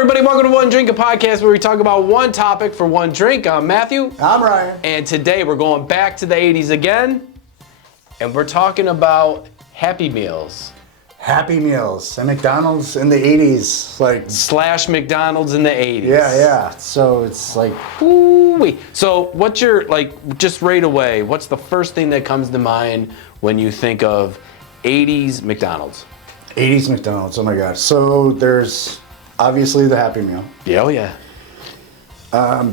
everybody, welcome to One Drink, a podcast where we talk about one topic for one drink. I'm Matthew. I'm Ryan. And today we're going back to the 80s again, and we're talking about Happy Meals. Happy Meals and McDonald's in the 80s, like Slash McDonald's in the 80s. Yeah. So it's like, Ooh-wee. So what's your, just right away, what's the first thing that comes to mind when you think of 80s McDonald's? 80s McDonald's, oh my God. So there's obviously the Happy Meal. Yeah, oh yeah.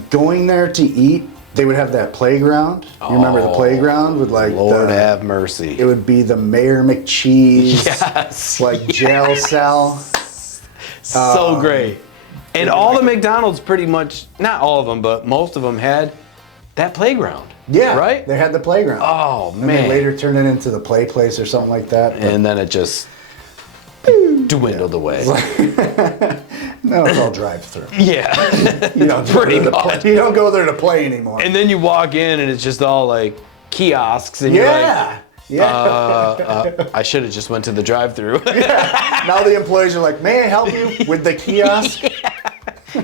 Going there to eat, they would have that playground. You remember the playground with like Lord have mercy. It would be the Mayor McCheese. Yes. Like jail cell. So great. And all the McDonald's pretty much, not all of them, but most of them had that playground. Yeah. Right? They had the playground. Oh, and man. they later turned it into the play place or something like that. And then it just dwindled away. No, it's all drive-through. Yeah. You don't Pretty much. You don't go there to play anymore. And then you walk in and it's just all like kiosks and you're like, I should have just went to the drive-through. Now the employees are like, may I help you with the kiosk?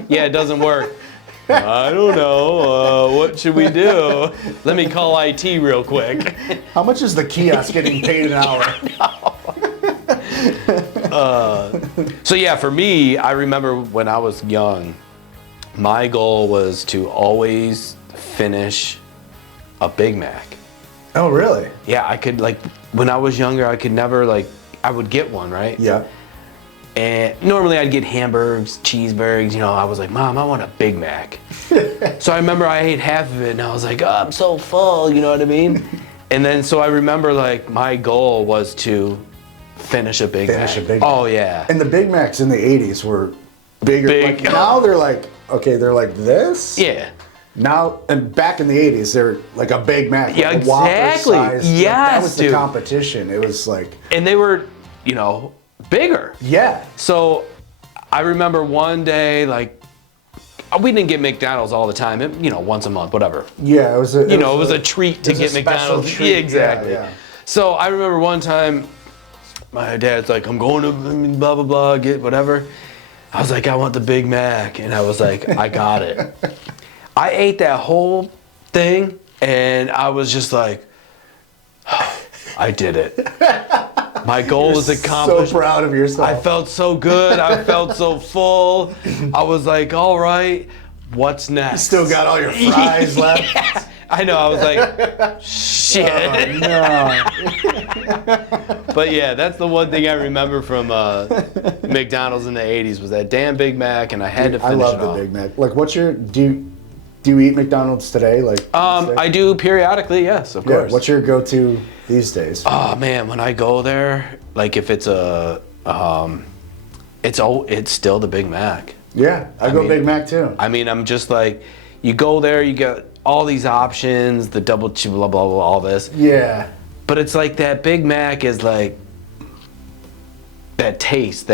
Yeah, it doesn't work. I don't know. What should we do? Let me call IT real quick. How much is the kiosk getting paid an hour? So yeah, for me, I remember when I was young, my goal was to always finish a Big Mac. Oh, really? Yeah, I could when I was younger, I could never I would get one, right? Yeah. And normally I'd get hamburgers, cheeseburgers, I was like, Mom, I want a Big Mac. So I remember I ate half of it and I was like, oh, I'm so full, you know what I mean? And then so I remember my goal was to finish a Big Mac. Oh yeah. And the Big Macs in the 80s were bigger. Big. Now they're like, okay, they're like this. Yeah. Now, and back in the 80s, they're like a Big Mac. Yeah, like a Whopper exactly. size. Yes, that was dude. the competition. It was like. And they were, bigger. Yeah. So I remember one day, we didn't get McDonald's all the time, once a month, whatever. Yeah, it was a. It was a treat to get McDonald's. Treat. Yeah, exactly. Yeah. So I remember one time, my dad's like, I'm going to blah, blah, blah, get whatever. I was like, I want the Big Mac. And I was like, I got it. I ate that whole thing and I was just like, oh, I did it. My goal was accomplished. So proud of yourself. I felt so good. I felt so full. I was like, all right, what's next? You still got all your fries left. Yeah. I know. I was like, shit. Oh, no. But yeah, that's the one thing I remember from McDonald's in the 80s was that damn Big Mac, and I had to finish it I love all. the Big Mac. What's your do you eat McDonald's today? I do periodically, yes, of course. What's your go-to these days? Oh man, when I go there, if it's it's still the Big Mac. Yeah, I go Big Mac too. I mean, I'm just you go there, you get all these options, the double blah blah blah, all this. Yeah. But it's that Big Mac is that taste,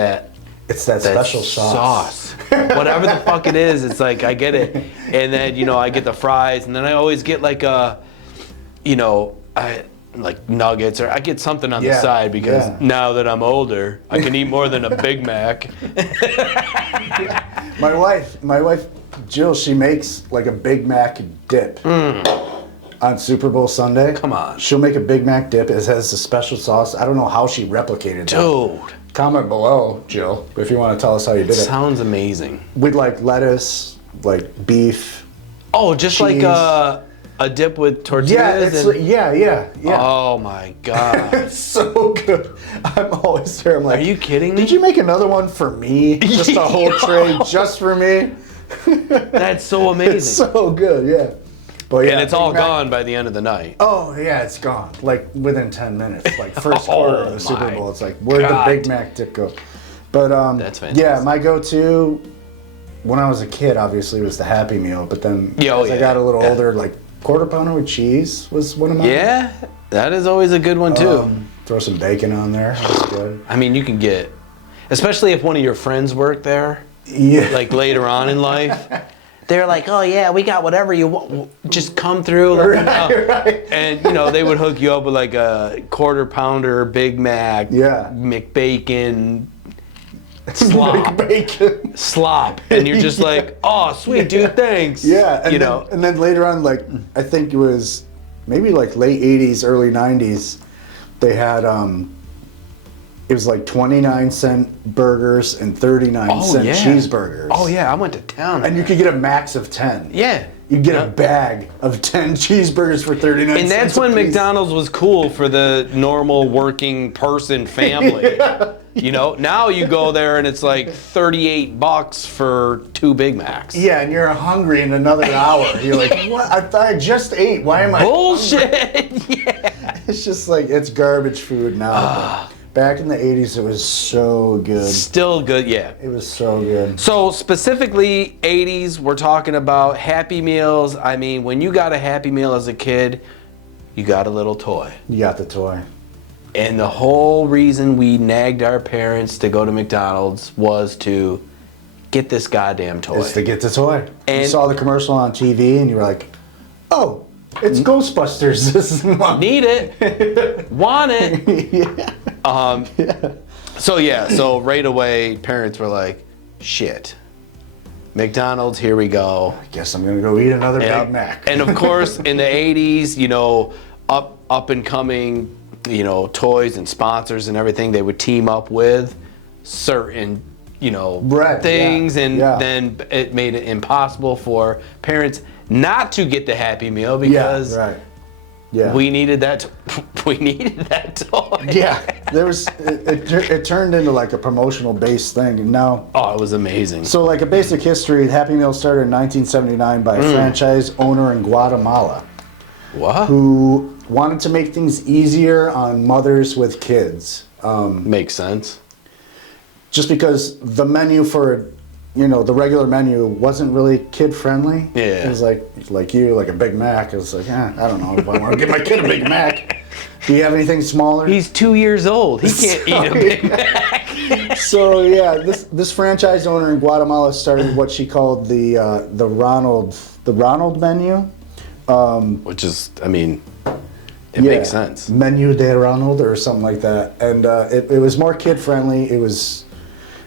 it's that special sauce. Whatever the fuck it is, it's I get it. And then, I get the fries, and then I always get nuggets, or I get something on the side because now that I'm older, I can eat more than a Big Mac. My wife, Jill, she makes a Big Mac dip on Super Bowl Sunday. Come on. She'll make a Big Mac dip. It has a special sauce. I don't know how she replicated it. Dude. Comment below, Jill, if you want to tell us how you did it. Sounds amazing. With lettuce, beef. Oh, just cheese. A dip with tortillas? Yeah. Oh my God. It's so good. I'm always there. I'm like, are you kidding me? Did you make another one for me? Just a whole tray just for me? That's so amazing. It's so good, yeah. But and it's all gone by the end of the night. Oh yeah, it's gone. Within 10 minutes. First quarter of the Super Bowl. It's where'd the Big Mac dip go? But that's fantastic. Yeah, my go-to when I was a kid obviously was the Happy Meal, but then as I got a little older, quarter pounder with cheese was one of mine. Yeah, that is always a good one too. Throw some bacon on there. That's good. I mean, you can get, especially if one of your friends worked there. Yeah. Later on in life. They're like, oh yeah, we got whatever you want. Just come through. Right. And they would hook you up with a quarter pounder, Big Mac, Yeah. McBacon, slop, bacon, slop, and you're just like, oh, sweet dude, thanks. Yeah, and know. And then later on, like I think it was maybe like late '80s, early '90s, they had it was like 29-cent burgers and 39-cent cheeseburgers. Oh yeah, I went to town. And you could get a max of 10. Yeah. You get a bag of 10 cheeseburgers for 39 cents. And that's when McDonald's was cool for the normal working person family. Yeah. You know, now you go there and it's like $38 for 2 Big Macs. Yeah, and you're hungry in another hour. You're like, what? I thought I just ate. Why am I bullshit? Yeah. It's just like, it's garbage food now. Back in the 80s, it was so good. Still good, yeah. It was so good. So specifically 80s, we're talking about Happy Meals. I mean, when you got a Happy Meal as a kid, you got a little toy. You got the toy. And the whole reason we nagged our parents to go to McDonald's was to get this goddamn toy. It's to get the toy. And you saw the commercial on TV and you were like, oh, it's Ghostbusters. This is need it. Want it. Yeah. So right away, parents were like, shit. McDonald's, here we go. I guess I'm gonna go eat another Big Mac. And of course, in the 80s, you know, up and coming, you know, toys and sponsors and everything, they would team up with certain, you know, things, and then it made it impossible for parents not to get the Happy Meal because we needed that. We needed that toy. Yeah, there was. It turned into like a promotional based thing, and now. Oh, it was amazing. So, like a basic history, Happy Meal started in 1979 by a franchise owner in Guatemala. What? Who wanted to make things easier on mothers with kids. Makes sense. Just because the menu for, you know, the regular menu wasn't really kid friendly. Yeah. It was like a Big Mac. It was like, I don't know if I want to give my kid a Big Mac. Do you have anything smaller? He's 2 years old. He can't eat a Big Mac. So yeah, this franchise owner in Guatemala started what she called the Ronald menu. Which is, I mean, it makes sense. Menu de Ronald or something like that. And it was more kid friendly. It was,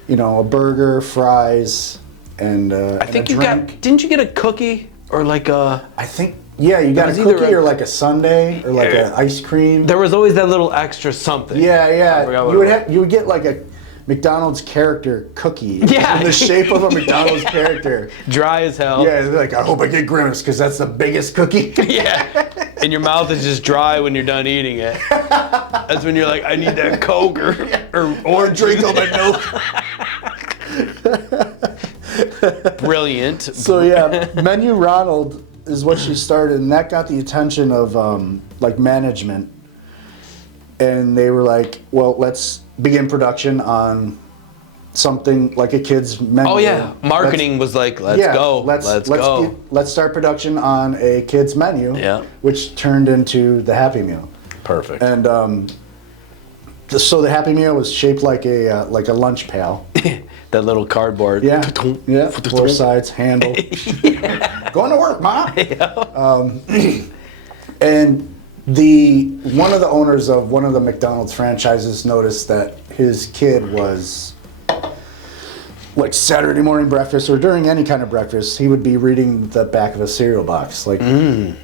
you know, a burger, fries, and I think you didn't you get a cookie or like a? I think you got a cookie or like a sundae or like an ice cream. There was always that little extra something. Yeah. You would get like a McDonald's character cookie. Yeah. In the shape of a McDonald's character. Dry as hell. Yeah, like, I hope I get Grimace because that's the biggest cookie. Yeah. And your mouth is just dry when you're done eating it. That's when you're like, I need that Coke or drink all my milk. Brilliant. So yeah, Menu Ronald is what she started, and that got the attention of like management. And they were like, well, let's begin production on something like a kid's menu. Oh yeah, marketing was like, let's go. Let's start production on a kid's menu. Yeah. Which turned into the Happy Meal. Perfect. And so the Happy Meal was shaped like a lunch pail. That little cardboard. Yeah. 4 sides, handle. Going to work, Mom. Yeah. And one of the owners of one of the McDonald's franchises noticed that his kid was, like, Saturday morning breakfast or during any kind of breakfast, he would be reading the back of a cereal box. This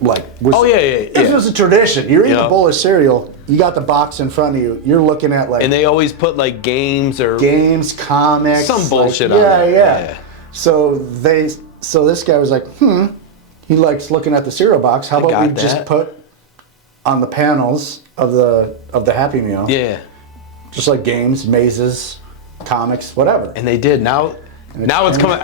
was a tradition. You're eating a bowl of cereal, you got the box in front of you, you're looking at like... And they always put like games, comics. Some bullshit on there. Yeah. So this guy was like, he likes looking at the cereal box. How about we just put on the panels of the Happy Meal? Yeah. Just like games, mazes, comics, whatever. And they did. Now it's coming.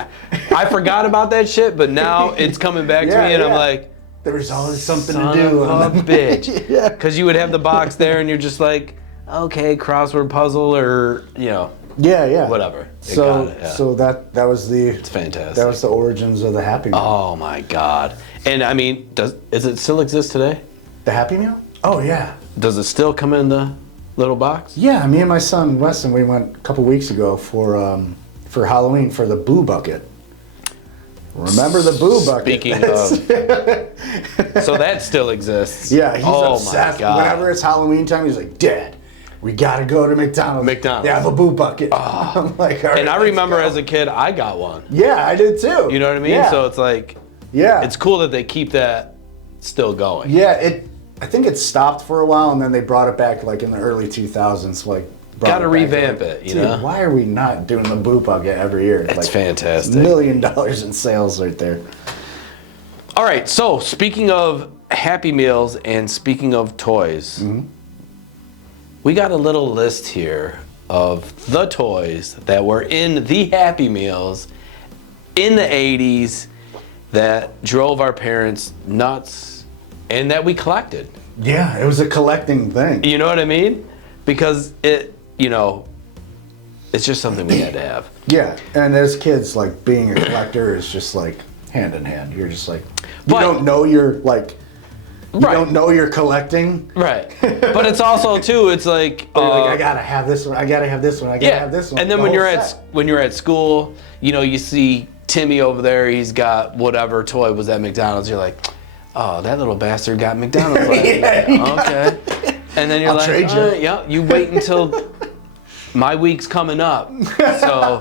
I forgot about that shit, but now it's coming back to me, and I'm like, there's always something son to do. Of a bitch. Yeah. Because you would have the box there, and you're just like, okay, crossword puzzle, or whatever. So that was It's fantastic. That was the origins of the Happy Meal. Oh my God. And I mean, does it still exist today? The Happy Meal? Oh yeah. Does it still come in the little box? Yeah, me and my son Weston, we went a couple weeks ago for Halloween for the Boo Bucket. Remember the Boo Bucket? Speaking of, so that still exists. Yeah, he's obsessed. My God. Whenever it's Halloween time, he's like, Dad, we gotta go to McDonald's. They have a boo bucket. I'm like, all right, and I remember as a kid, I got one. Yeah, I did too. You know what I mean? Yeah. So it's like, it's cool that they keep that still going. Yeah, I think it stopped for a while, and then they brought it back like in the early 2000s. Like, gotta revamp it, you know? Why are we not doing the boo bucket every year? It's like, fantastic. $1 million in sales right there. All right, so speaking of Happy Meals and speaking of toys, we got a little list here of the toys that were in the Happy Meals in the 80s that drove our parents nuts and that we collected. Yeah, it was a collecting thing. You know what I mean? Because it's just something we had to have. Yeah, and as kids, like, being a collector is just like hand in hand. You're just like, you don't know you're like, you don't know you're collecting. Right. But it's also too, it's like, I gotta have this one, I gotta have this one, I gotta have this one. And then when you're at school, you know, you see Timmy over there, he's got whatever toy was at McDonald's, you're like, oh, that little bastard got McDonald's last night. Okay. And then you're I'll like, trade you. Yeah, you wait until my week's coming up. So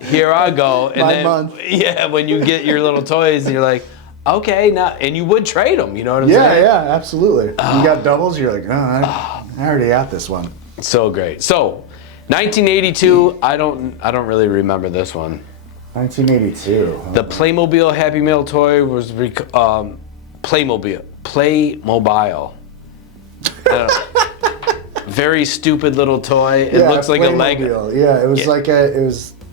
here I go. And My month. Yeah, when you get your little toys, you're like, okay, now, and you would trade them, you know what I'm saying? Yeah, absolutely. You got doubles, you're like, I already got this one. So great. So, 1982, I don't really remember this one. 1982. The Playmobil Happy Meal toy was Playmobil. Very stupid little toy. It looks like a Lego. Yeah, it was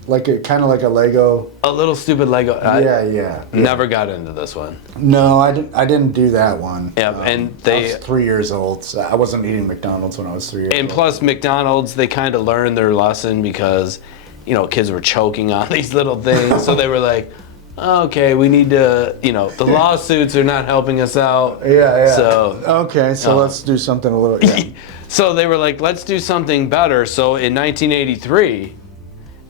like a kind of like a Lego. A little stupid Lego. Yeah. Never got into this one. No, I didn't do that one. Yeah, and I was 3 years old. So I wasn't eating McDonald's when I was 3 years old. And plus, McDonald's, they kind of learned their lesson because, you know, kids were choking on these little things. So they were like, okay, we need to, you know, the lawsuits are not helping us out. Yeah. So okay, so let's do something a little. Yeah. So they were like, let's do something better. So in 1983,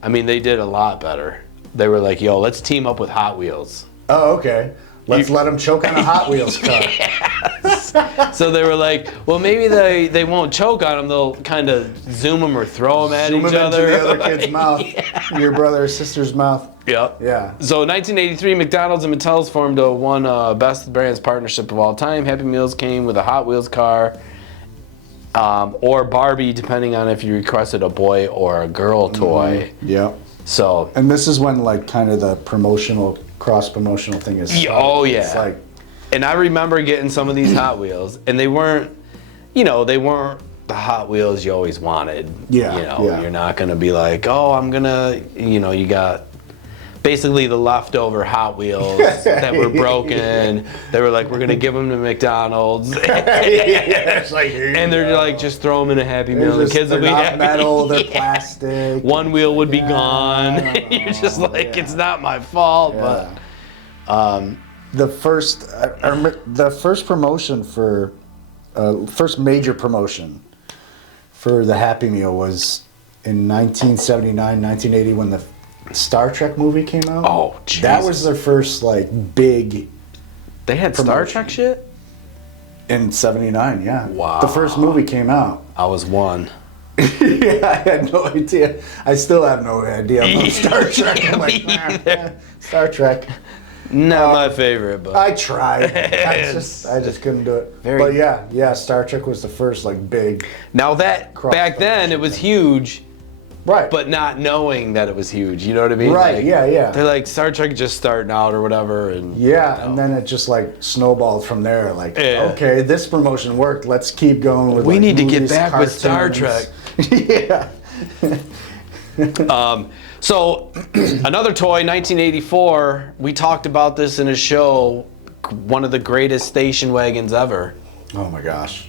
I mean, they did a lot better. They were like, yo, let's team up with Hot Wheels. Oh, okay. Let's let them choke on a Hot Wheels car. Yes. So they were like, well, maybe they won't choke on them. They'll kind of zoom them or throw them at each other. Into the other kid's mouth. Yeah. Your brother or sister's mouth. Yep. Yeah. So 1983, McDonald's and Mattel's formed a best brands partnership of all time. Happy Meals came with a Hot Wheels car. Or Barbie, depending on if you requested a boy or a girl toy. Yeah. So. And this is when, like, kind of the cross-promotional thing is started. Oh, yeah. It's like, and I remember getting some of these Hot Wheels, and they weren't the Hot Wheels you always wanted. Yeah. You know, you're not going to be like, oh, you got basically the leftover Hot Wheels that were broken. They were like, we're going to give them to McDonald's. it's like, and they're like, just throw them in a Happy Meal. The kids will be happy. Metal, they're plastic. One wheel would be gone. You're just like, it's not my fault. Yeah. But the first promotion for first major promotion for the Happy Meal was in 1979, 1980 when the Star Trek movie came out. Oh, Jesus. That was their first, like, big They had promotion. Star Trek shit? In 79, yeah. Wow. The first movie came out. I was one. Yeah, I had no idea. I still have no idea about Star Trek. I'm like, Star Trek. Not my favorite, but I tried. I just couldn't do it. But yeah, Star Trek was the first, like, big. Now that back then it was huge, right? But not knowing that it was huge, you know what I mean? Right. Like, yeah. They're like Star Trek just starting out or whatever, and and then it just like snowballed from there. Like, okay, this promotion worked. Let's keep going with. We like, need to movies, get back with Star cartoons. Trek. Yeah. So another toy, 1984. We talked about this in a show. One of the greatest station wagons ever. Oh my gosh.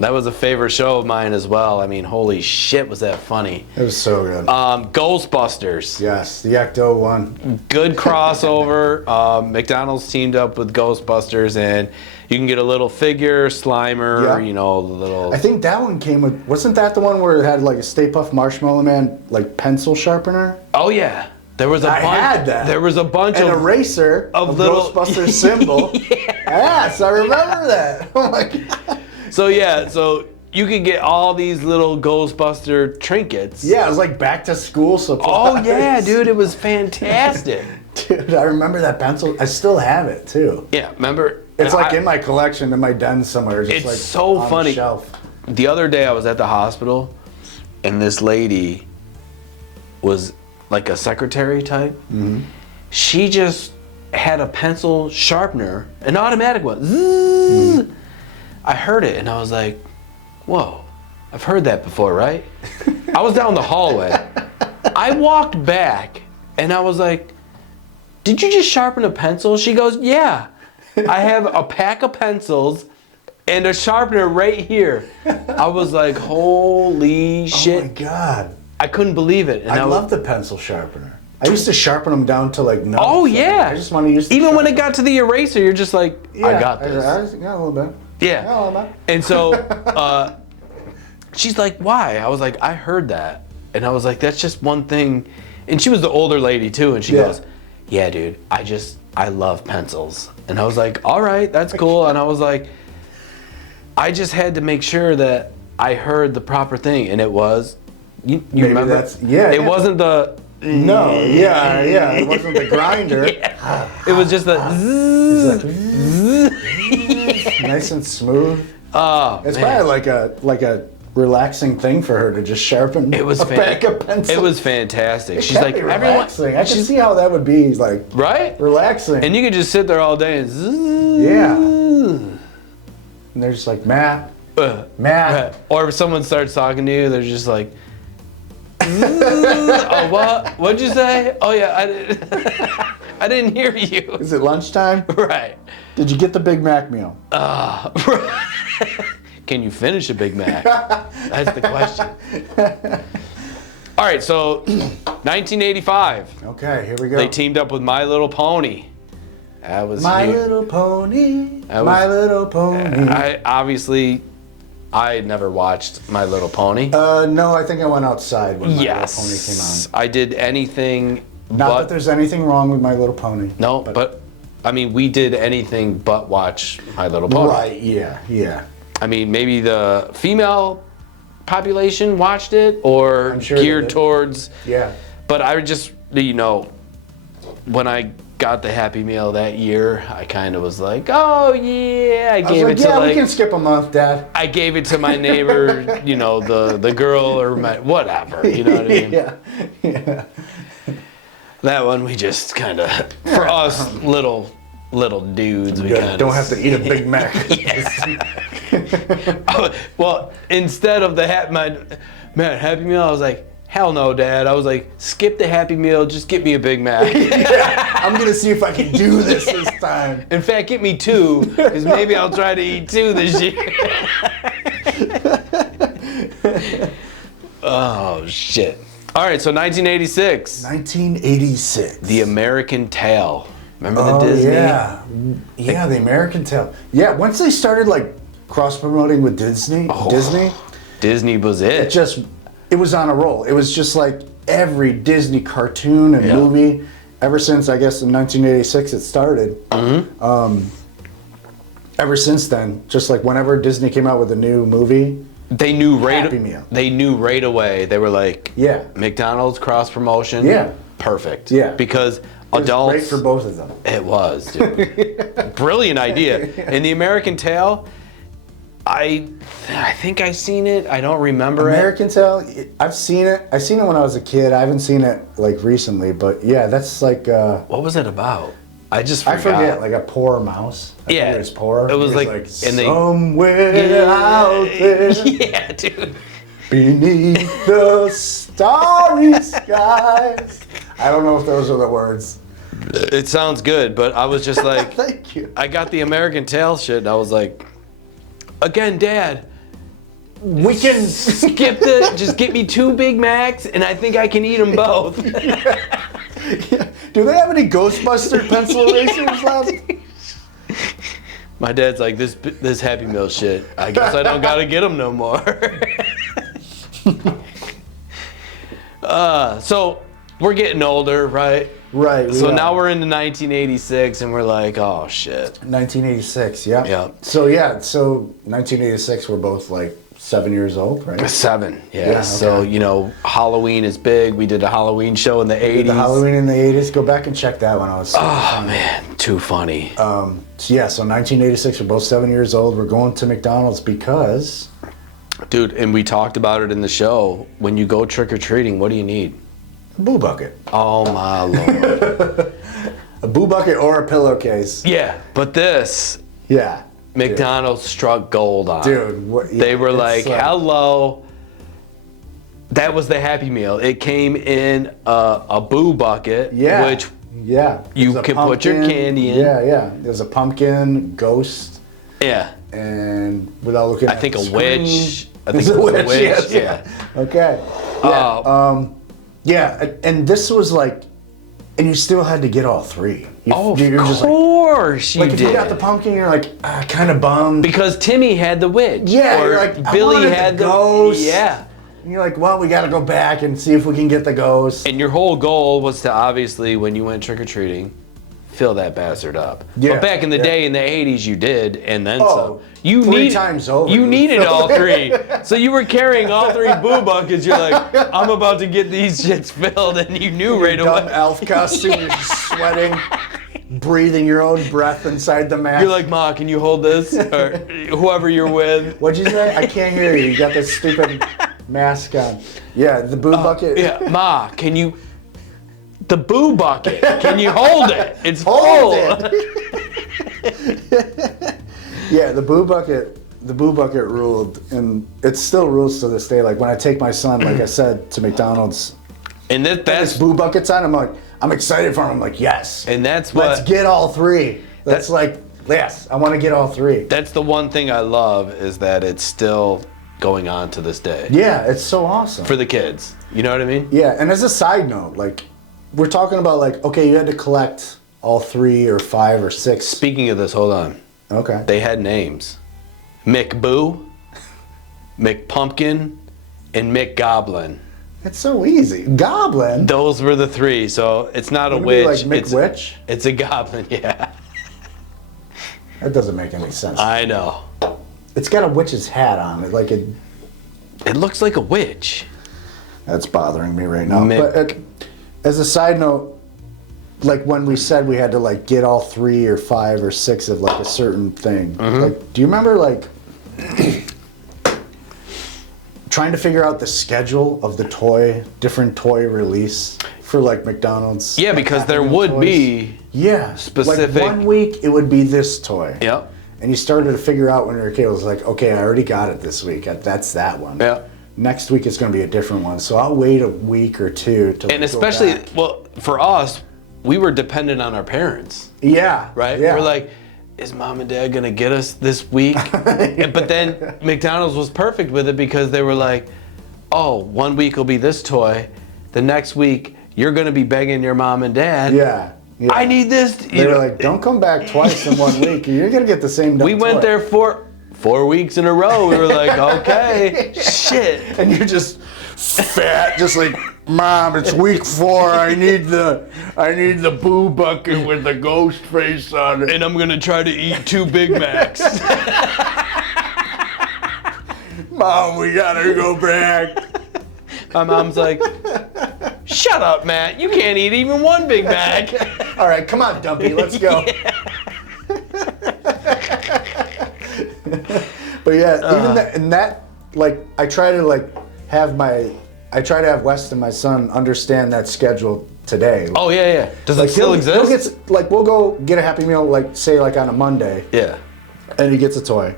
That was a favorite show of mine as well. I mean, holy shit, was that funny. It was so good. Ghostbusters. Yes, the Ecto one. Good crossover. McDonald's teamed up with Ghostbusters, and you can get a little figure, Slimer, the little... I think that one came with... Wasn't that the one where it had like a Stay Puft Marshmallow Man, like pencil sharpener? Oh, yeah. There was a bunch. I had that. There was a bunch and of... an eraser of little Ghostbusters symbol. Yes, I remember that. Oh my God. So you could get all these little Ghostbuster trinkets. Yeah, it was like back to school supplies. Oh yeah, dude, it was fantastic. Dude, I remember that pencil. I still have it too. Yeah, remember? It's like in my collection in my den somewhere. Just It's like so on funny. The shelf. The other day I was at the hospital, and this lady was like a secretary type. Mm-hmm. She just had a pencil sharpener, an automatic one. Mm-hmm. I heard it, and I was like, whoa, I've heard that before, right? I was down the hallway. I walked back, and I was like, did you just sharpen a pencil? She goes, yeah. I have a pack of pencils and a sharpener right here. I was like, holy shit. Oh my God. I couldn't believe it. And I love the pencil sharpener. I used to sharpen them down to like no. Oh yeah. I just want to use the even sharpener. when it got to the eraser, you're just like, I got this. I got a little bit. Yeah. Yeah, a little bit. And so she's like, why? I was like, I heard that. And I was like, that's just one thing. And she was the older lady too. And she goes, yeah, dude, I love pencils. And I was like, all right, that's cool. And I was like, I just had to make sure that I heard the proper thing. And it was, you remember? It wasn't the... No, it wasn't the grinder. Yeah. It was just the... Nice and smooth. Oh, it's man. probably like a relaxing thing for her to just sharpen a pack of pencils. It was fantastic. She's like, relaxing. I can see how that would be like relaxing. And you could just sit there all day and and they're just like, Matt. Or if someone starts talking to you, they're just like, oh, what? What'd you say? Oh yeah, I didn't hear you. Is it lunchtime? Right. Did you get the Big Mac meal? Can you finish a Big Mac? That's the question. All right, so 1985. Okay, here we go. They teamed up with My Little Pony. That was My huge. Little Pony. My Little Pony. I never watched My Little Pony. No, I think I went outside when My Little Pony came on. I did anything Not that there's anything wrong with My Little Pony. No, but I mean, we did anything but watch My Little Pony. Right, yeah. I mean, maybe the female population watched it or geared towards... Yeah. But I just, when I got the Happy Meal that year, I kind of was like, oh yeah, I gave it to we can skip a month, Dad. I gave it to my neighbor, the girl or my, whatever, you know what I mean? Yeah. That one we just kind of, for us little dudes, we kind of don't have to eat a Big Mac. Well, instead of the Happy Meal, I was like, hell no, Dad. I was like, skip the Happy Meal, just get me a Big Mac. I'm gonna see if I can do this this time. In fact, get me 2, because maybe I'll try to eat 2 this year. Oh, shit. All right, so 1986. 1986. The American Tail. Remember the Disney? Yeah, the American Tail. Yeah, once they started like cross-promoting with Disney, Disney was it. It was on a roll. It was just like every Disney cartoon and movie ever since, I guess, in 1986 it started. Mm-hmm. Ever since then, just like whenever Disney came out with a new movie, they knew Happy Meal. They knew right away. They were like, McDonald's cross promotion. Yeah. Perfect. Yeah. Because adults. It was great for both of them. It was, dude. Brilliant idea. And the American Tail, I think I've seen it. I don't remember American Tail, I've seen it. I've seen it when I was a kid. I haven't seen it like recently, but yeah, that's like. What was it about? I just forgot. I forget, like a poor mouse. It was poor. It was like somewhere out there. Yeah, dude. Beneath the starry skies. I don't know if those are the words. It sounds good, but I was just like, thank you. I got the American Tail shit, and I was like, again, Dad, we can skip just get me 2 Big Macs, and I think I can eat them both. Yeah. Do they have any Ghostbuster pencil erasers left? My dad's like, this Happy Meal shit, I guess I don't gotta get them no more. So we're getting older, right? Right. So now we're into 1986, and we're like, oh shit. 1986, yeah. Yeah. So 1986, we're both like 7 years old, right? 7, yeah. Yeah, So, okay. you know, Halloween is big. We did a Halloween show in the 80s. The Halloween in the 80s. Go back and check that one out. Oh, man, too funny. So 1986, we're both 7 years old. We're going to McDonald's because... Dude, and we talked about it in the show. When you go trick-or-treating, what do you need? A boo bucket. Oh, my Lord. A boo bucket or a pillowcase. Yeah, but this... Yeah. McDonald's struck gold on. Dude. They were like, hello. That was the Happy Meal. It came in a boo bucket, which you can put your candy in. Yeah. There's a pumpkin, ghost. Yeah. And without looking at I think the a screen, witch. I think it was a witch. Yes, Yeah. Okay. Yeah. And this was like, and you still had to get all 3. Of course you did. If you got the pumpkin, you're like, kind of bummed. Because Timmy had the witch. Yeah, or you're like, Billy had the ghost. Yeah. And you're like, well, we got to go back and see if we can get the ghost. And your whole goal was to obviously, when you went trick-or-treating, fill that bastard up. Yeah, but back in the day, in the 80s, you did, and then some. Three times over. You needed all 3. So you were carrying all 3 boo buckets. You're like, I'm about to get these shits filled, and you knew right away. Dumb elf costume, you're sweating, breathing your own breath inside the mask. You're like, Ma, can you hold this? Or whoever you're with. What'd you say? I can't hear you. You got this stupid mask on. Yeah, the boo bucket. Yeah, Ma, can you... The boo bucket. Can you hold it? It's Hold full. it. Yeah, the boo bucket ruled, and it still rules to this day. Like when I take my son, like I said, to McDonald's, And that's boo buckets on, I'm like, I'm excited for him. I'm like, yes. And that's what... Let's get all 3. That's like, yes, I want to get all 3. That's the one thing I love is that it's still going on to this day. Yeah, it's so awesome. For the kids. You know what I mean? Yeah, and as a side note, like, we're talking about like, okay, you had to collect all 3 or 5 or 6. Speaking of this, hold on. Okay. They had names. McBoo, McPumpkin, and McGoblin. It's so easy. Goblin? Those were the 3, so it's not a Would it witch. be like McWitch? It's a goblin, yeah. That doesn't make any sense. I know. It's got a witch's hat on it, like it. It looks like a witch. That's bothering me right now. But as a side note, like when we said we had to like get all 3 or 5 or 6 of like a certain thing. Like, do you remember like trying to figure out the schedule of the different toy release for like McDonald's? Yeah, like, because there Happy Meal would toys? be specific. Like 1 week it would be this toy. Yep. And you started to figure out when you were a kid, it was like, okay, I already got it this week. That's that one. Yeah. Next week it's going to be a different one. So I'll wait a week or 2 to And especially, well, for us, we were dependent on our parents. Yeah. Right? Yeah. We're like, is mom and dad gonna get us this week? But then McDonald's was perfect with it because they were like, oh, 1 week will be this toy. The next week, you're gonna be begging your mom and dad. Yeah. I need this. They were like, don't come back twice in 1 week. You're going to get the same dumb We went toy. there for 4 weeks in a row. We were like, okay, shit. And you're just fat, just like, Mom, it's week 4. I need the boo bucket with the ghost face on it. And I'm gonna try to eat 2 Big Macs. Mom, we gotta go back. My mom's like, shut up, Matt. You can't eat even 1 Big Mac. All right, come on, Dumpy, let's go. But yeah, even that, like, I try to have West and my son understand that schedule today. Oh, yeah. Does it still exist? We'll go get a Happy Meal, like, say, like, on a Monday. Yeah. And he gets a toy.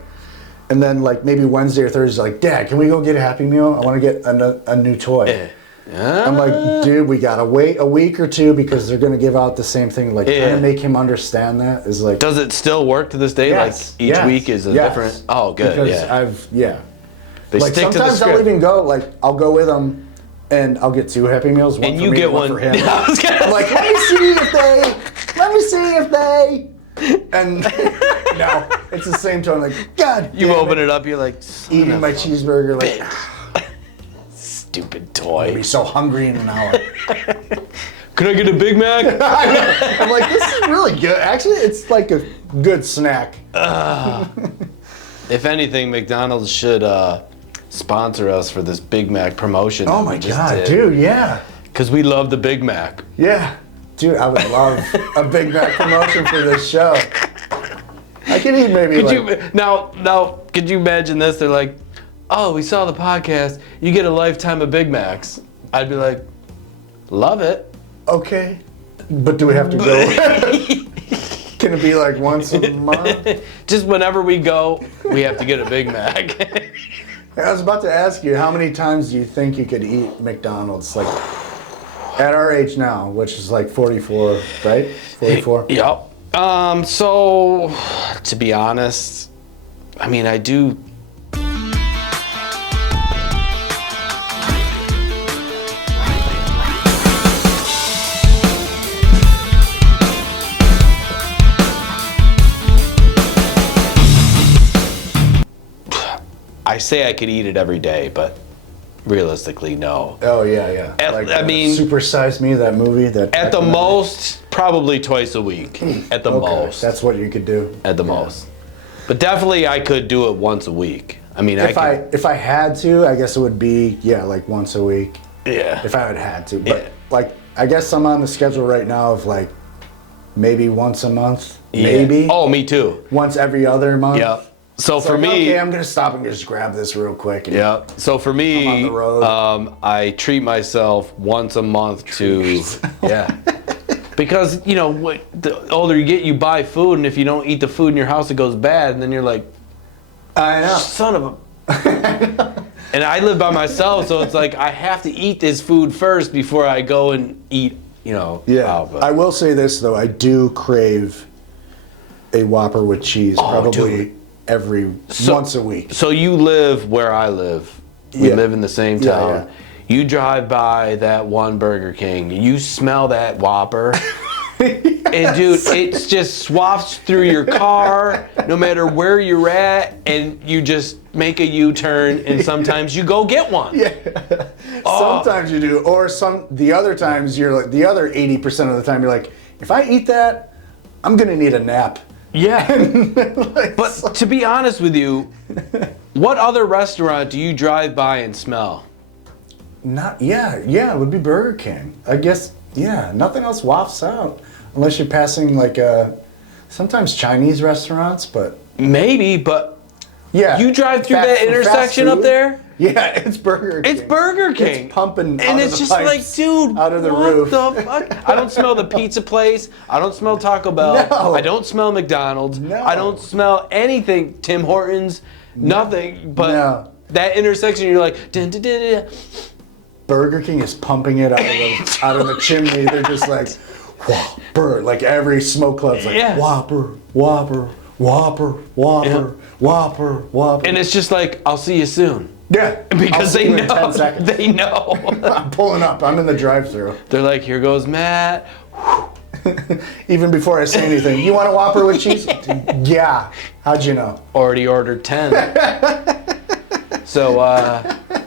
And then, like, maybe Wednesday or Thursday, like, Dad, can we go get a Happy Meal? I want to get a new toy. Yeah. I'm like, dude, we got to wait a week or 2 because they're going to give out the same thing. Like, trying to make him understand that is like... Does it still work to this day? Yes, Like, each week is a different... Oh, good, because They like, stick to the sometimes script. I'll even go, like, I'll go with them and I'll get 2 Happy Meals, one And for you me, get one one for him. I I'm like, let me see if they... And no, it's the same tone. Like, God You damn open it. it up, you're like... Eating my cheeseburger, like, Stupid I'll toy. be so hungry in an hour. Can I get a Big Mac? I'm like, this is really good. Actually, it's like a good snack. If anything, McDonald's should sponsor us for this Big Mac promotion. Oh my God, dude, yeah. Because we love the Big Mac. Yeah. Dude, I would love a Big Mac promotion for this show. I could eat maybe now, could you imagine this? They're like, oh, we saw the podcast. You get a lifetime of Big Macs. I'd be like, love it. Okay. But do we have to go? Can it be like once a month? Just whenever we go, we have to get a Big Mac. I was about to ask you, how many times do you think you could eat McDonald's? Like, at our age now, which is like 44, right? 44? Yep. So, to be honest, I mean, I do. I say I could eat it every day, but realistically, no. Oh, yeah. I mean, Super Size Me, that movie. At the most, probably twice a week. At the most. That's what you could do. At the most. But definitely I could do it once a week. I mean, if I had to, I guess it would be, like once a week. Yeah. If I had to. But, like, I guess I'm on the schedule right now of, like, maybe once a month. Yeah. Maybe. Oh, me too. Once every other month. Yep. So for like, me, okay, I'm gonna stop and just grab this real quick. Yeah. So for me, I'm on the road. I treat myself once a month to, because the older you get, you buy food, and if you don't eat the food in your house, it goes bad, and then you're like, I know, son of a. And I live by myself, so it's like I have to eat this food first before I go and eat. Yeah. I will say this though, I do crave a Whopper with cheese, probably. Once a week. So you live where I live. We live in the same town. You drive by that one Burger King. You smell that Whopper. And dude, it just swafts through your car no matter where you're at, and you just make a U-turn, and sometimes you go get one. Yeah. Sometimes you do. Or the other times you're like, the other 80% of the time you're like, if I eat that, I'm gonna need a nap. Yeah. But to be honest with you, what other restaurant do you drive by and smell? It would be Burger King. I guess, nothing else wafts out. Unless you're passing like sometimes Chinese restaurants, but. Maybe, but you drive through that intersection up there? Yeah, it's Burger King. It's Burger King. It's pumping and it's just like, dude, out of the roof. What the fuck? I don't smell the pizza place. I don't smell Taco Bell. No. I don't smell McDonald's. No. I don't smell anything. Tim Hortons. Nothing. But that intersection, you're like, dun, dun, dun, dun. Burger King is pumping it out of the chimney. They're just like, Whopper. Like every smoke club's like, Whopper, Whopper, Whopper, Whopper, Whopper, Whopper. And it's just like, I'll see you soon. Yeah, because they know. In 10 seconds. They know. I'm pulling up. I'm in the drive-thru. They're like, here goes Matt. Even before I say anything, you want a Whopper with cheese? Yeah. How'd you know? Already ordered 10. So,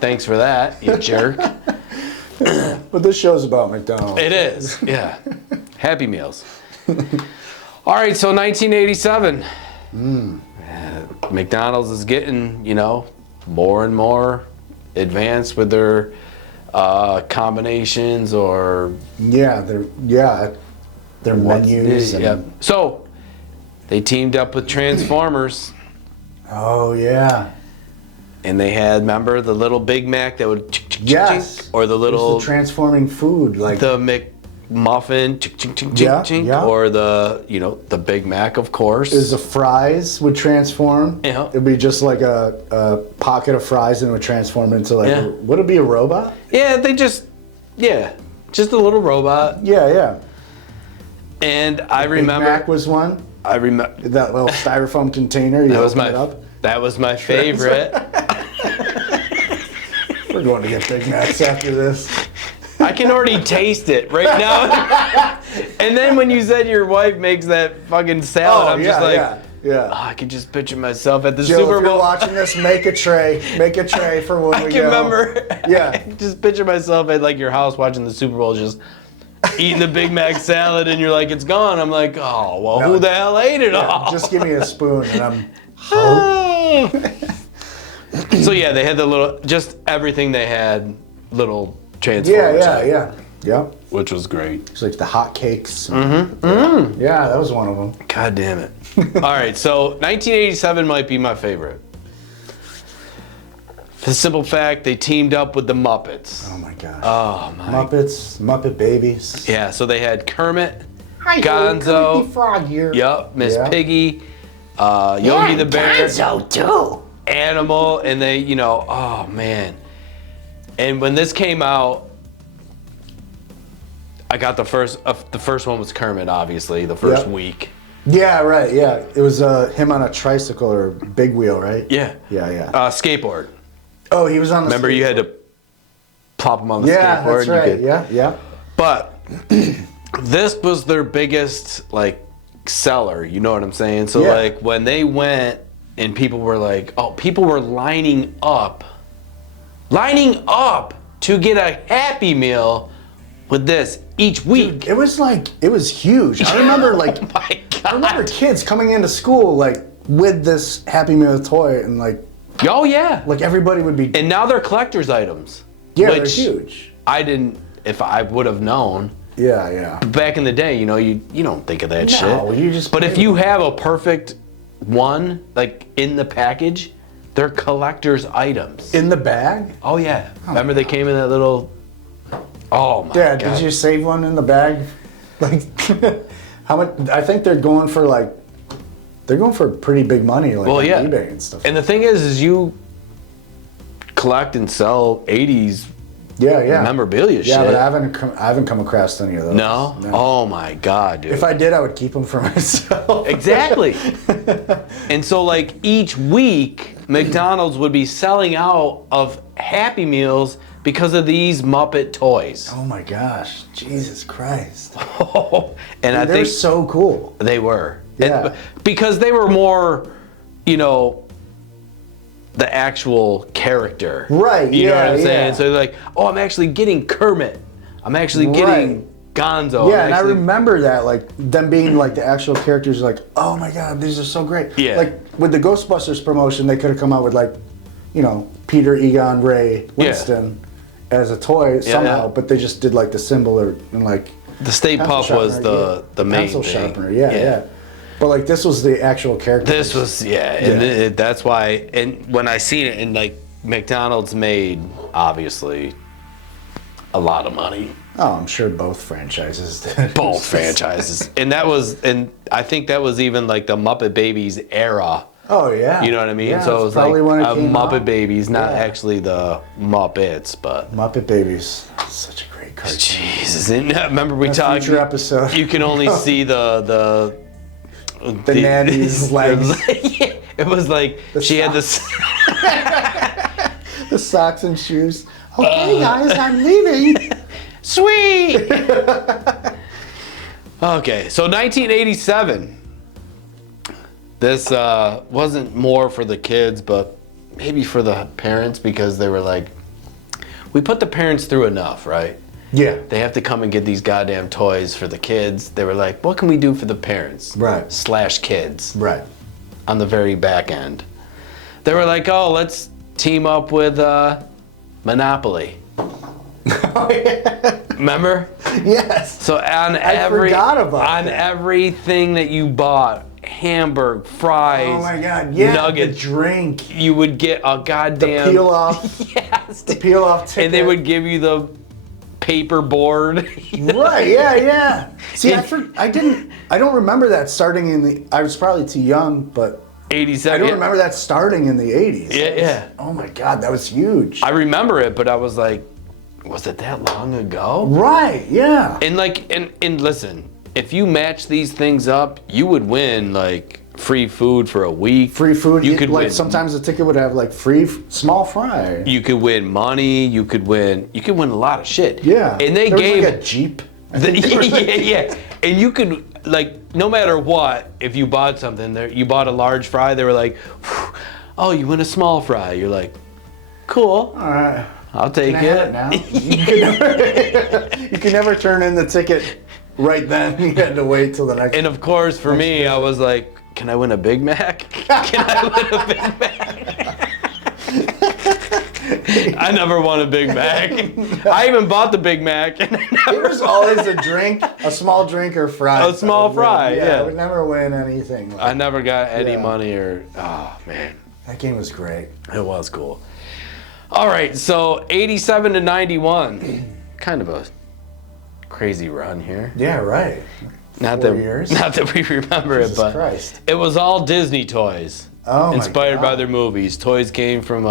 thanks for that, you jerk. But this show's about McDonald's. It is, yeah. Happy Meals. All right, so 1987. McDonald's is getting, more and more advanced with their combinations or their menus. So they teamed up with Transformers. Oh yeah. And they had, remember the little Big Mac that would or the little the transforming food like the McMuffin or the Big Mac, of course. Is the fries would transform. It'd be just like a pocket of fries and it would transform into like would it be a robot? Yeah, just a little robot. Yeah. And I remember Big Mac was one. I remember that little styrofoam container. That was my favorite. We're going to get Big Macs after this. I can already taste it right now. And then when you said your wife makes that fucking salad, I'm just like, I can just picture myself at the Super Bowl. If you're watching this, make a tray for when we go. I can remember. Yeah. Just picture myself at like your house watching the Super Bowl, just eating the Big Mac salad, and you're like, it's gone. I'm like, oh, well, who the hell ate it all? Just give me a spoon, and I'm. So yeah, they had the little, just everything they had, little Transformers. Yeah. Which was great. It's like the hot cakes. Yeah, that was one of them. God damn it. All right, so 1987 might be my favorite. For the simple fact, they teamed up with the Muppets. Oh my gosh. Oh my. Muppet Babies. Yeah, so they had Kermit, Hi, Gonzo. Kermit the Frog here. Yep, Miss Piggy, Yogi the Bear. Gonzo too. Animal, and they, oh man. And when this came out, I got the first one was Kermit, obviously, the first week. Yeah, right, yeah. It was him on a tricycle or big wheel, right? Yeah. Yeah. Skateboard. Oh, he was on the Remember, skateboard. you had to plop him on the skateboard. Yeah, that's right, yeah. But this was their biggest, seller, you know what I'm saying? So, when they went and people were people were lining up to get a Happy Meal with this each week. Dude, it was huge. I remember, oh my God. I remember kids coming into school, with this Happy Meal toy and, oh, yeah. Everybody would be... And now they're collector's items. Yeah, which they're huge. I didn't, if I would have known. Yeah. Back in the day, you don't think of that shit. No, you just... But if you have a perfect one, in the package, they're collector's items. In the bag? Oh, yeah. Remember they came in that little... Oh, my Dad, God. did you save one in the bag? How much... I think they're going for, They're going for pretty big money, on eBay and stuff. And the thing is you collect and sell 80s memorabilia shit. Yeah, but I haven't come across any of those. No? Oh my God, dude. If I did, I would keep them for myself. Exactly. And so each week, McDonald's would be selling out of Happy Meals because of these Muppet toys. Oh my gosh, Jesus Christ. And I think they're so cool. They were. Yeah. And, because they were more, the actual character. Right, You know what I'm saying? yeah. So they're I'm actually getting Kermit. I'm actually getting Gonzo. Yeah, and I remember that, them being the actual characters, oh my God, these are so great. Yeah. With the Ghostbusters promotion, they could have come out with Peter, Egon, Ray, Winston as a toy somehow, but they just did the symbol and the Stay Puft was the main pencil thing. sharpener, yeah. But this was the actual character. This was and that's why. And when I seen it, and McDonald's made obviously a lot of money. Oh, I'm sure both franchises did. Both franchises, and I think that was even the Muppet Babies era. Oh yeah. You know what I mean? Yeah, so it was probably when it came Muppet out. Babies, not actually the Muppets, but Muppet Babies. Such a great cartoon. Jesus. And remember we talked. Future episode. You can only see the nanny's legs. It was she had this. The socks and shoes. Okay, guys, I'm leaving. Sweet. Okay, so 1987. This wasn't more for the kids, but maybe for the parents, because they were we put the parents through enough, right? Yeah. They have to come and get these goddamn toys for the kids. They were what can we do for the parents? Right. / kids. Right. On the very back end. They were oh, let's team up with Monopoly. Oh, yeah. Remember? Yes. So on everything that you bought, hamburger, fries, oh my God, yeah, nuggets, the drink, you would get a goddamn the peel off. Yes, the peel off ticket. and they would give you the paper board. Right, yeah. See, I don't remember that starting in the, I was probably too young, but 87. I don't remember that starting in the 80s. Yeah. Oh my God, that was huge. I remember it, but I was was it that long ago? Right, yeah. And and listen, if you match these things up, you would win free food for a week. Free food. You could win. Sometimes the ticket would have free small fry. You could win money. You could win a lot of shit. Yeah. And they there gave was a Jeep. yeah. And you could no matter what, if you bought something there, you bought a large fry. They were oh, you win a small fry. You're cool. All right. I'll take Can I have it now? You can never turn in the ticket right then. You had to wait till the next. And of course, for me, I was can I win a Big Mac? Can I win a Big Mac? I never want a Big Mac. I even bought the Big Mac. And It was always a drink, a small drink or fries. A small fry, yeah. I would never win anything. I never got any money or, oh man. That game was great. It was cool. All right, so 87 to 91. Kind of a crazy run here. Yeah, right. Not 4 that, years. Not that we remember Jesus it, but Christ. it was all Disney toys. Oh, inspired my by God. their movies. Toys came from,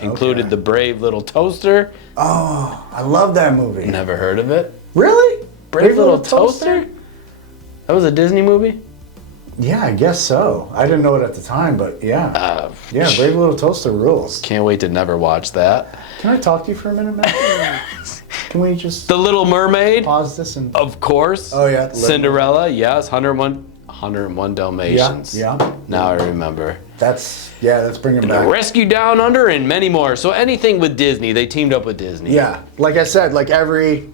included Okay. the Brave Little Toaster. Oh, I love that movie. Never heard of it. Really? Brave Little Toaster? That was a Disney movie? Yeah, I guess so. I didn't know it at the time, but yeah. Yeah, Brave Little Toaster rules. Can't wait to never watch that. Can I talk to you for a minute, Matt? Can we just The Little Mermaid, pause this and... of course. Oh, yeah. Cinderella, yes. 101 Dalmatians. Yeah. Now I remember. That's bringing The back. Rescue Down Under and many more. So anything with Disney, they teamed up with Disney. Yeah, like I said, like every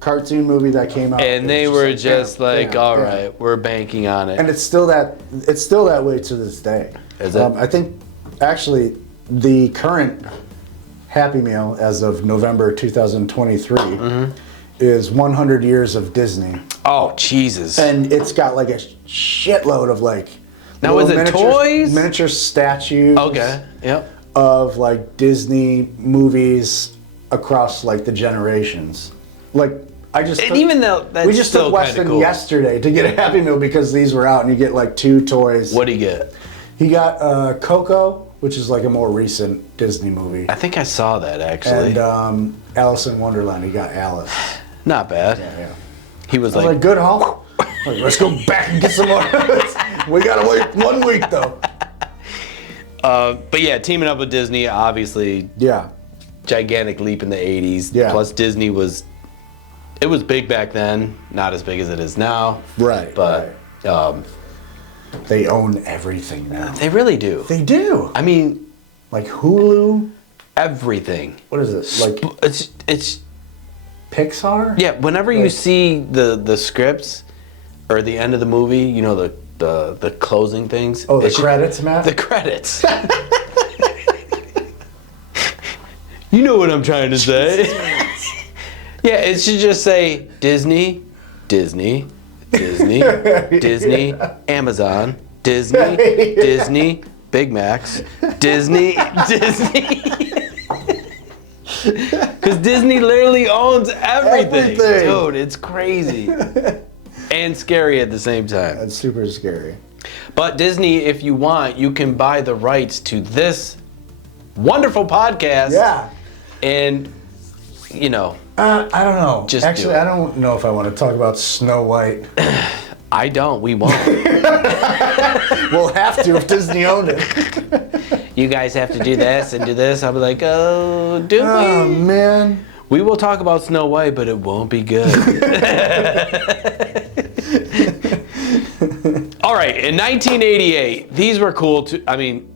cartoon movie that came out. And they it was were just bam, like, bam, all bam. right, we're banking on it. And it's still that way to this day. Is it? I think actually the current Happy Meal as of November 2023 is 100 years of Disney, Oh, Jesus. and it's got like a shitload of like. Now, little is it toys? Miniature statues. Okay, yep. Of like Disney movies across like the generations. Like I just And took- even though that's we just still took kind of Weston cool. yesterday to get a Happy Meal because these were out and you get like 2 toys. What do you get? He got Coco, which is like a more recent Disney movie, I think I saw that, actually. and Alice in Wonderland. He got Alice. Not bad. Yeah. He was I was like, like, good, huh? Like, let's go back and get some more. We gotta wait 1 week though. but yeah, teaming up with Disney, obviously, Yeah. gigantic leap in the 80s. Yeah. Plus, Disney was big back then, not as big as it is now. Right. But They own everything now. they really do. They do. I mean, Like Hulu. everything. What is it? Like It's Pixar? yeah. Whenever you Like- see the scripts or the end of the movie, you know the closing things. Oh, the It should- credits, Matt? The credits. You know what I'm trying to say. Yeah, it should just say Disney, Disney, Disney, Disney, Amazon, Disney, Disney, Big Macs, Disney, Disney. Because Disney literally owns everything. Everything. Dude, it's crazy. And scary at the same time. That's super scary. But Disney, if you want, you can buy the rights to this wonderful podcast. Yeah. And, you know, I don't know. Just Actually, do it. I don't know if I want to talk about Snow White. I don't. We won't. We'll have to if Disney owned it. You guys have to do this and do this. I'll be like, oh, do Oh, we? man. We will talk about Snow White, but it won't be good. All right, in 1988, these were cool too. I mean,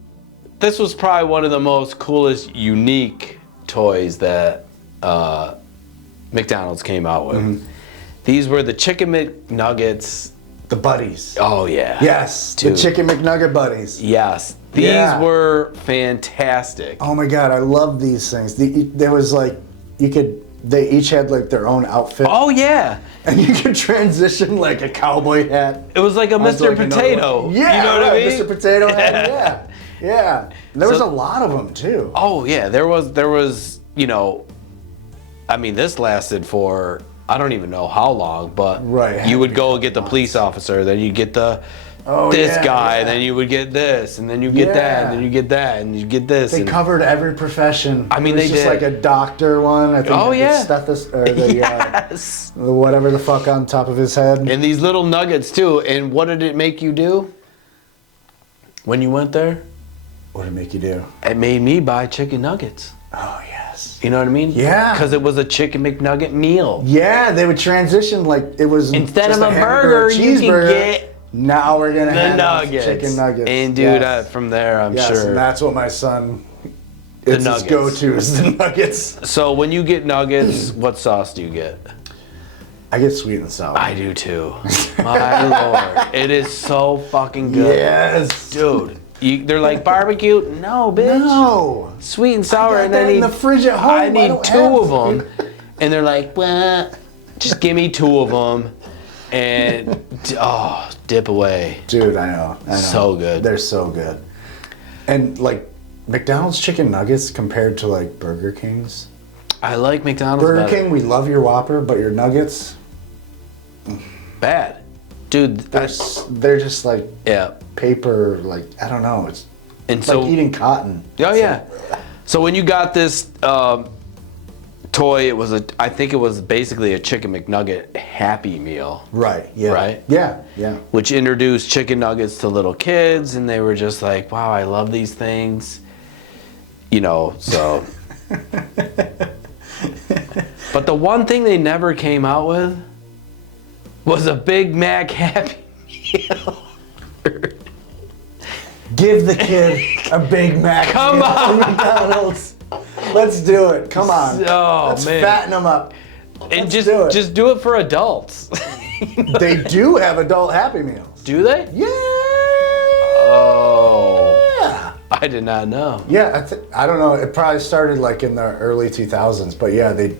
this was probably one of the most coolest, unique toys that McDonald's came out with. Mm-hmm. These were the Chicken McNuggets. The buddies. Oh, yeah. Yes, Dude. the Chicken McNugget buddies. Yes. These Yeah. were fantastic. Oh my God, I love these things. There was like, they each had like their own outfit. Oh, yeah. And you could transition like a cowboy hat. It was like a onto, Mr. like, another Potato. one. Yeah, You know what I mean? Mr. Potato hat, yeah. Yeah. And there was So- a lot of them too. Oh, yeah. There was, you know, I mean, this lasted for, I don't even know how long, but Right, it had you to would be go a and get the couple police officer, then you get this yeah, guy, yeah. then you would get this, and then you get that, Yeah. and then you get that, and you get this. They and covered every profession. I mean, it was they just did. like a doctor one. I think Oh, the yeah. or the, yes. the whatever the fuck on top of his head. And these little nuggets, too. And what did it make you do when you went there? What did it make you do? It made me buy chicken nuggets. Oh yes. You know what I mean? Yeah. Because it was a chicken McNugget meal. Yeah, they would transition like it was Instead just of a hamburger, burger, or you can cheeseburger. get Now we're gonna the have nuggets. chicken nuggets. And dude, Yes. from there, I'm Yes, sure. and that's what my son. The It's his nuggets. go-to is the nuggets. So when you get nuggets, what sauce do you get? I get sweet and sour. I do too. My lord, it is so fucking good, Yes, dude. They're like, barbecue? No, bitch. No. Sweet and sour, and in the fridge at home. I need 2 of them. And they're like, well, just give me 2 of them. And, dip away. Dude, I know. So good. They're so good. And, like, McDonald's chicken nuggets compared to, like, Burger King's. I like McDonald's Burger King, we love your Whopper, but your nuggets... bad. Dude, they're just, like, paper, like, I don't know. It's like eating cotton. Oh, yeah. So when you got this toy, I think it was basically a Chicken McNugget Happy Meal. Right, yeah. Right? Yeah. Which introduced chicken nuggets to little kids, and they were just like, wow, I love these things. You know, so. But the one thing they never came out with was a Big Mac Happy Meal. Give the kid a Big Mac. Come on, McDonald's. Let's do it. Come on. Oh, Let's man. fatten them up. And just do it for adults. They do have adult Happy Meals. Do they? Yeah. Oh. I did not know. Yeah, I don't know. It probably started like in the early 2000s, but yeah, they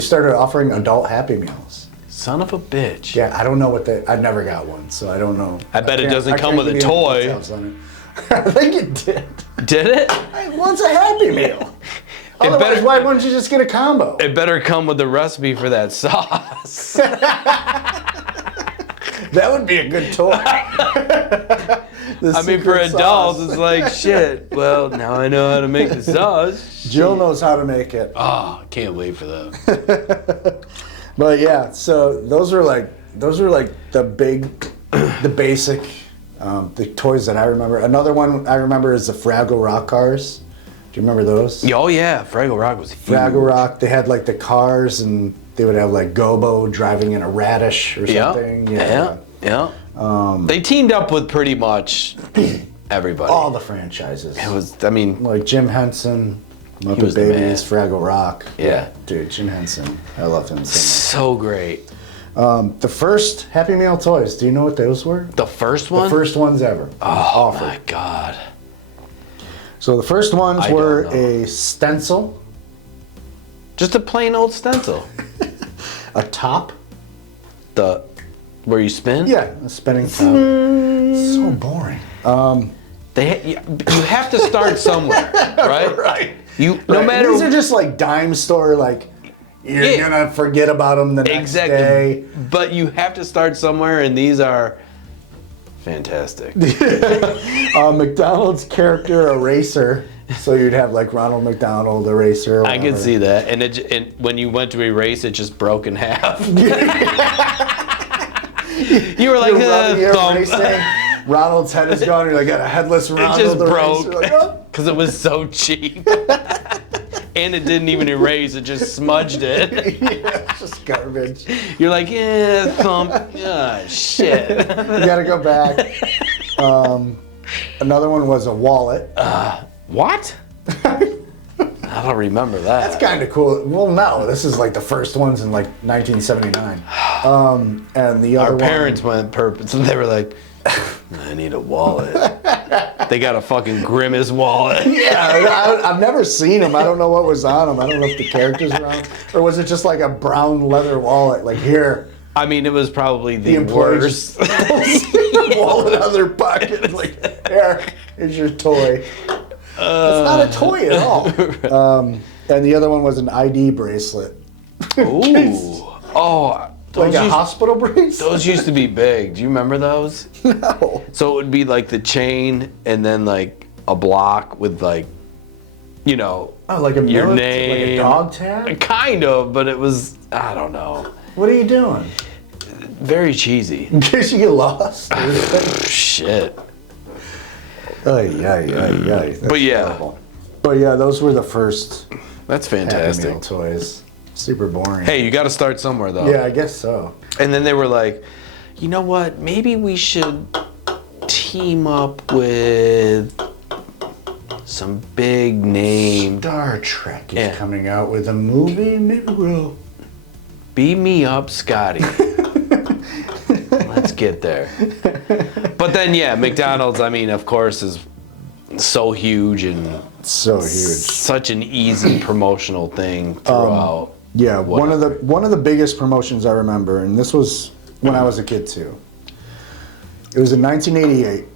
started offering adult Happy Meals. Son of a bitch. Yeah, I don't know I never got one, so I don't know. I bet it doesn't come with a toy. I think it did. Did it? What's a Happy Meal? Otherwise, why wouldn't you just get a combo? It better come with the recipe for that sauce. That would be a good toy. I mean, for adults, it's like, shit. Well, now I know how to make the sauce. Jill knows how to make it. Oh, can't wait for that. But yeah, so those are like the basic, the toys that I remember. Another one I remember is the Fraggle Rock cars. Do you remember those? Oh yeah, Fraggle Rock was huge. Fraggle Rock. They had like the cars, and they would have like Gobo driving in a radish or something. Yeah. They teamed up with pretty much everybody. All the franchises. It was, I mean, like Jim Henson, Muppet Babies, Fraggle Rock. Yeah. Dude, Jim Henson. I love him so much. So great. The first Happy Meal toys, do you know what those were? The first one? The first ones ever. Oh my God. So the first ones were a stencil. Just a plain old stencil. A top. Where you spin? Yeah, a spinning top. So boring. You have to start somewhere, right? Right. No matter. These are just like dime store, like you're gonna forget about them the next day. But you have to start somewhere, and these are fantastic. McDonald's character eraser. So you'd have like Ronald McDonald eraser. I can see that, and when you went to erase, it just broke in half. You were like, Ronald's head is gone. You're like, got a headless Ronald. It just broke like, because it was so cheap, and it didn't even erase. It just smudged it. Yeah, it's just garbage. You're like, thump. Shit. You gotta go back. Another one was a wallet. What? I don't remember that. That's kind of cool. Well, no, this is like the first ones in like 1979. And the other Our parents went purpose, and they were like, I need a wallet. They got a fucking Grimmus wallet. Yeah, I've never seen them. I don't know what was on them. I don't know if the characters were on, or was it just like a brown leather wallet? Like here. I mean, it was probably the worst. Wallet out of their pocket. Like, here's your toy. It's not a toy at all. And the other one was an ID bracelet. Ooh. Oh. Like a hospital bracelet? Those used to be big. Do you remember those? No. So it would be like the chain and then like a block with like, you know, like your name. Like a dog tag? Kind of, but it was, I don't know. What are you doing? Very cheesy. In case you get lost. Shit. That's but yeah. terrible. But yeah, those were the first That's Happy fantastic. Meal toys. Super boring. Hey, you got to start somewhere though. Yeah, I guess so. And then they were like, you know what? Maybe we should team up with some big name. Star Trek is coming out with a movie. Maybe we'll Beam me up, Scotty. Let's get there. But then, yeah, McDonald's, I mean, of course, is so huge and So huge. such an easy promotional thing throughout. Yeah, one of the biggest promotions I remember, and this was when I was a kid too. It was in 1988.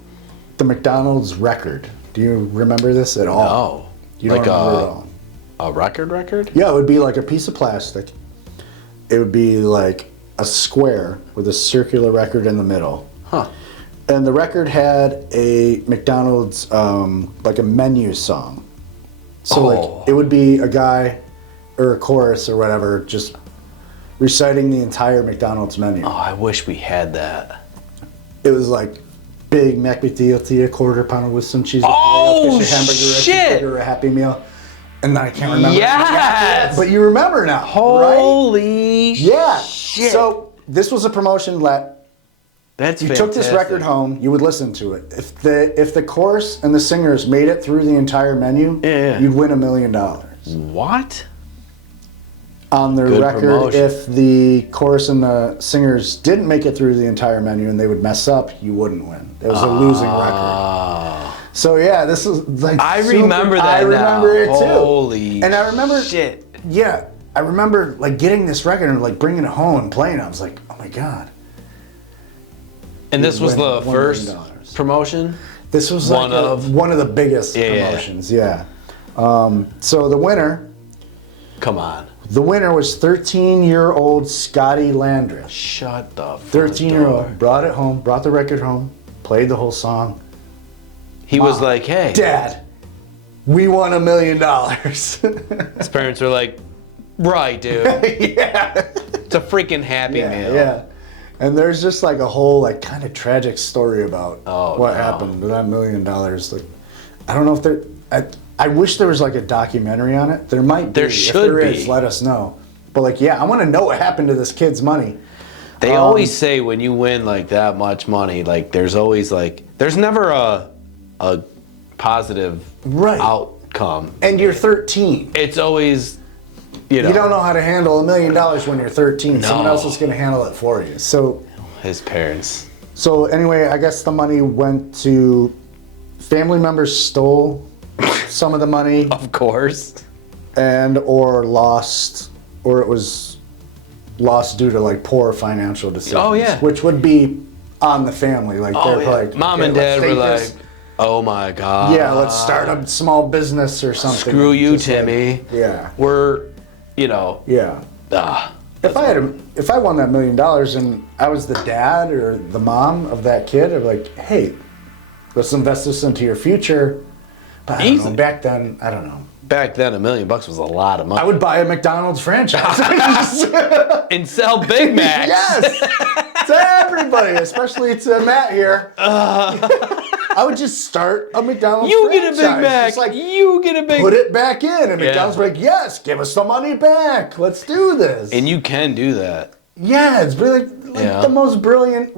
The McDonald's record. Do you remember this at all? No. You don't remember it at all. A record? Yeah, it would be like a piece of plastic. It would be like a square with a circular record in the middle. Huh. And the record had a McDonald's, like a menu song. So like it would be a guy or a chorus or whatever just reciting the entire McDonald's menu. Oh, I wish we had that. It was like Big Mac BTLT, a quarter pounder with some cheese, Oh, a fish, a hamburger, shit. a cheeseburger, a Happy Meal. And then I can't remember. Yes! But you remember now, right? Holy Yeah. shit. So this was a promotion that That's you took this record home, you would listen to it. If the chorus and the singers made it through the entire menu, Yeah. you'd win $1 million. What? On the Good record, promotion. if the chorus and the singers didn't make it through the entire menu and they would mess up, you wouldn't win. It was a losing record. Oh. So yeah, this is like I remember that I remember now. it too. Holy and I remember shit. Yeah, I remember like getting this record and like bringing it home and playing it. I was like, oh my god. And this was win the $1 million. first promotion? This was One like of? one of the biggest Yeah. promotions. Yeah. So the winner Come on. was 13-year-old Scotty Landreth. Shut the fuck 13-year-old brought it home, brought the record home, played the whole song. He was like, hey. Dad, we won $1 million. His parents were like, right, dude. Yeah. It's a freaking Happy Meal. Yeah. And there's just like a whole like kind of tragic story about what happened to that $1 million. Like, I don't know if there. I wish there was like a documentary on it. There might be. There should if there be. is, let us know. But like, yeah, I want to know what happened to this kid's money. They always say when you win like that much money, like there's always like, there's never a positive outcome. And you're 13. It's always, you You don't know how to handle $1 million when you're 13. No. Someone else is going to handle it for you. So his parents. So anyway, I guess the money went to family members stole some of the money Of course. and or lost, or it was lost due to like poor financial decisions. Oh, yeah. Which would be on the family. Like they're like, Mom okay, and Dad let's were take like, this- oh my God. yeah, let's start a small business or something. Screw you, Just like- Timmy. yeah. We're, you know, Yeah. If I won that $1 million and I was the dad or the mom of that kid, I'd be like, hey, let's invest this into your future. But I don't know, Easy. back then, I don't know. back then $1 million was a lot of money. I would buy a McDonald's franchise. And sell Big Macs. Yes, to everybody, especially to Matt here. I would just start a McDonald's You franchise. get a Big Mac. Just like, You get a Big put it back in, and Yeah. McDonald's would be like, yes, give us the money back. Let's do this. And you can do that. Yeah, it's really like Yeah. the most brilliant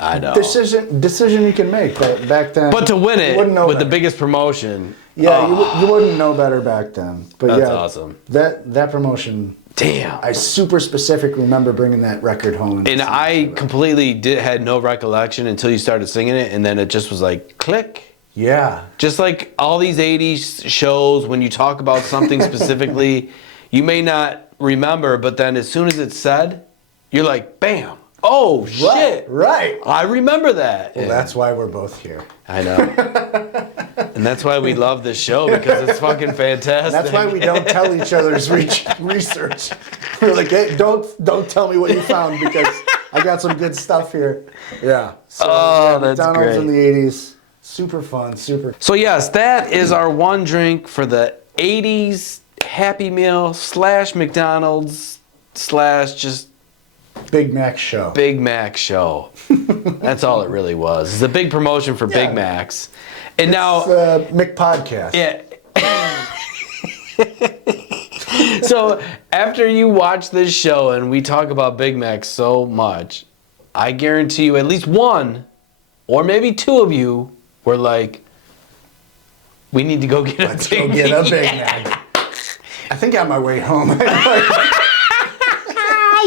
I know. decision you can make back then. But to win you it wouldn't know with the better. biggest promotion. Yeah, you wouldn't know better back then. But That's yeah, awesome. That promotion, Damn. I super specifically remember bringing that record home. And I completely had no recollection until you started singing it, and then it just was like click. Yeah. Just like all these 80s shows, when you talk about something specifically, you may not remember, but then as soon as it's said, you're like, bam. Oh, shit. Right. I remember that. Well, that's why we're both here. I know. And that's why we love this show, because it's fucking fantastic. That's why we don't tell each other's research. We're like, hey, don't tell me what you found, because I got some good stuff here. Yeah. So, that's McDonald's great. in the 80s. Super fun. Super. So yes, that is our one drink for the 80s Happy Meal / McDonald's / just Big Mac show. Big Mac show. That's all it really was. It's a big promotion for Big Macs. And now, McPodcast. yeah. So after you watch this show and we talk about Big Macs so much, I guarantee you at least one or maybe two of you were like, we need to go get a Let's Big go get a Mac. Big Mac. I think on my way home.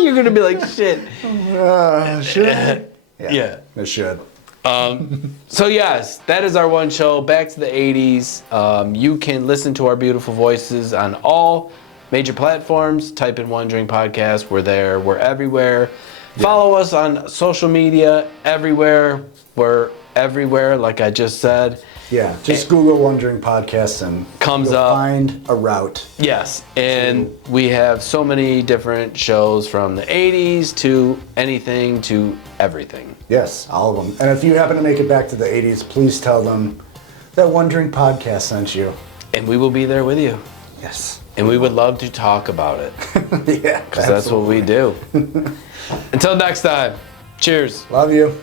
You're gonna be like, shit. Should I? Yeah. I should. So yes, that is our one show. Back to the 80s. You can listen to our beautiful voices on all major platforms. Type in One Drink Podcast. We're there. We're everywhere. Yeah. Follow us on social media. Everywhere. We're everywhere, like I just said. Yeah, just Google One Drink Podcast and comes up. Find a route. Yes, and we have so many different shows from the 80s to anything to everything. Yes, all of them. And if you happen to make it back to the 80s, please tell them that One Drink Podcast sent you. And we will be there with you. Yes. And we would love to talk about it. Yeah, because that's what we do. Until next time, cheers. Love you.